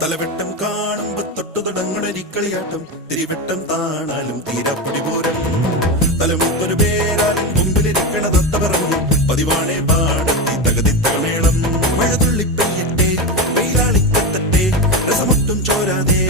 തലവെട്ടം കാണുമ്പോ തൊട്ടു തുടങ്ങണരിക്കളിയാട്ടം തിരിവെട്ടം താണാലും തീരപ്പൊടി പോരം തലമുത്തൊരു പേരാലും മുമ്പിലിരിക്കണ തത്ത പറഞ്ഞു പതിവാണേ പാടത്തി തകതിത്തകമേളം മഴ തുള്ളി പെയ്യട്ടെ വെയിലാളിക്കത്തട്ടെ രസമൊട്ടും ചോരാതെ